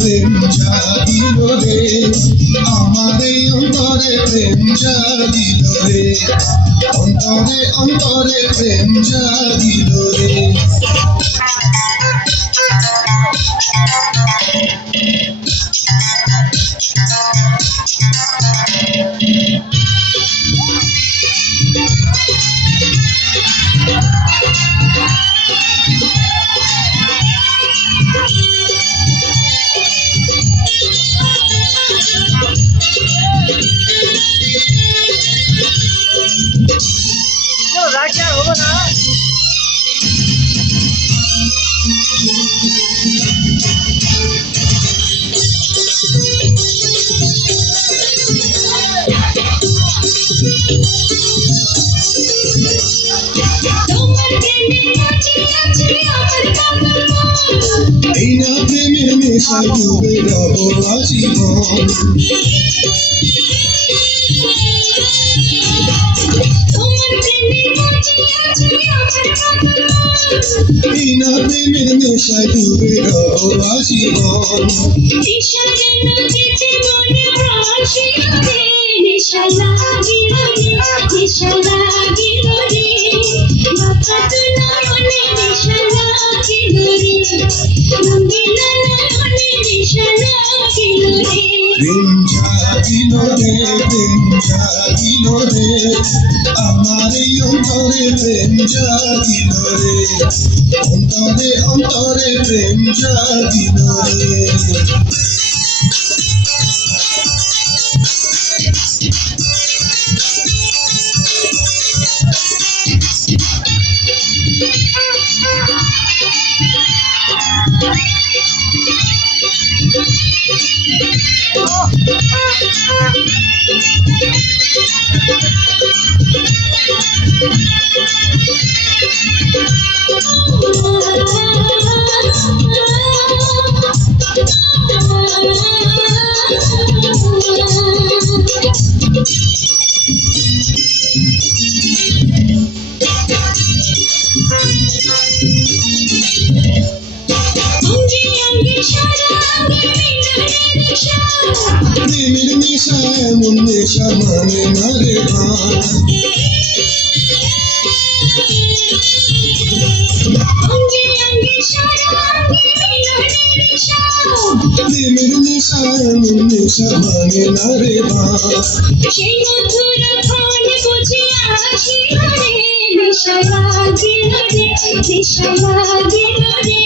প্রেম জাগিল রে আমার এই অন্তরে প্রেম জাগিল রে অন্তরে অন্তরে প্রেম জাগিল রে এই না প্রেমের নেশায় ডুবে রব আজীবন এই না প্রেমের নেশায় ডুবে রব আজীবন নেশা লাগিল রে নেশা লাগিল রে বাবা তুলনে নেশা লাগিল রে রঙিলা নয়নে নেশা লাগিল রে প্রেম জাগিল রে প্রেম জাগিল রে আমার এই অন্তরে প্রেম জাগিল রে অন্তরে অন্তরে প্রেম জাগিল রে প্রেমের নেশা এমন নেশা মানে না রে ভাই প্রেমের নেশা এমন নেশা মানে না রে ভাই সেই মধুর ক্ষণ বুঝি আসিল রে নেশা লাগিল রে নেশা লাগিল রে